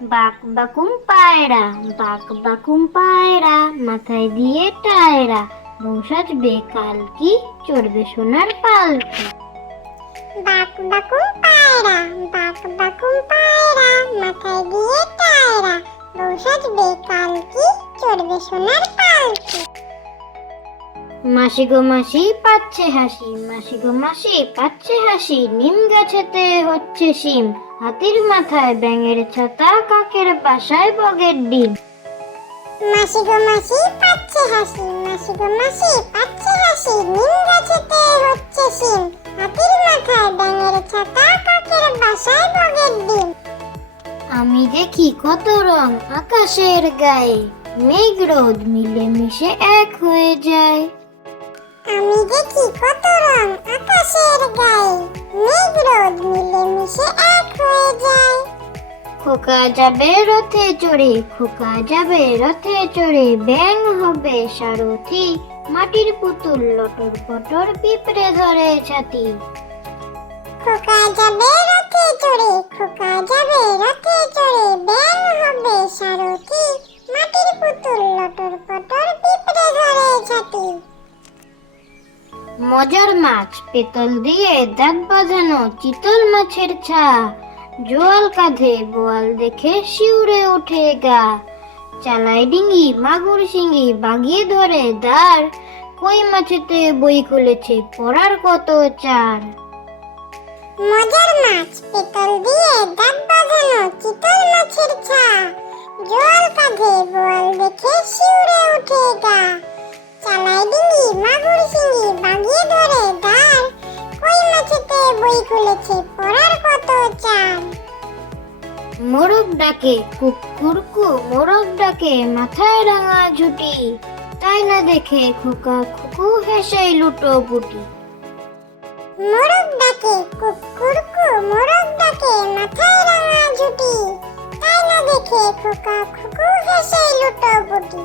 বাক বাকুম পায়রা, বাক বাকুম পায়রা, মাথায় দিয়ে টায়রা, বউ সাজবে কাল কি চড়বে সোনার পালকি। বাক বাকুম পায়রা, বাক বাকুম পায়রা, মাথায় দিয়ে টায়রা, বউ সাজবে কাল কি চড়বে সোনার পালকি। মাসি গো মাসি পাচ্ছে হাসি। মাসি গো মাসি পাচ্ছে হাসি। নিম গাছেতে হচ্ছে শিম। হাতির মাথায় ব্যাঙের ছাতা কাকের বাসায় বগের ডিম। মাসি গো মাসি পাচ্ছে হাসি। মাসি গো মাসি পাচ্ছে হাসি। নিম গাছেতে হচ্ছে শিম। হাতির মাথায় ব্যাঙের ছাতা কাকের বাসায় বগের ডিম। আমি দেখি কত রং আকাশের গায়ে। মেঘ রোদ মিলে মিশে এক হয়ে যায়। আমি দেখি কত রং আকাশের গায়ে। মেঘ রোদ মিলে মিশে এক হয়ে যায়। খোকা যাবে রথে চড়ে খোকা যাবে রথে চড়ে ব্যাং হবে সারথি। মাটির পুতুল লটর পটর পিঁপড়ে ধরে ছাতি। খোকা যাবে রথে চড়ে খোকা যাবে মজার মাছ, পেতল দিয়ে দাঁত বাঁধানো, চিতল মাছের ছা। জোয়াল কাঁধে বোয়াল দেখে শিউরে ওঠে গা। চালাই ডিঙ্গি মাগুর শিঙ্গি বাগিয়ে ধরে দাঁড়। কই মাছেতে বই খুলেছে পড়ার কত চার? মজার মাছ, পেতল দিয়ে দাঁত বাঁধানো, চিতল মাছের ছা। জল কাঁধে বোয়াল দেখে শিউরে ওঠে গা। বই খুলেছে পড়ার কত চান? মোরগ ডাকে কুকুরকু মোরগ ডাকে মাথায় রাঙা ঝুটি। তাই না দেখে খোকা খুকু হেসে লুটো পুটি। মোরগ ডাকে কুকুরকু মোরগ ডাকে মাথায় রাঙা ঝুটি। তাই না দেখে খোকা খুকু হেসে লুটো পুটি।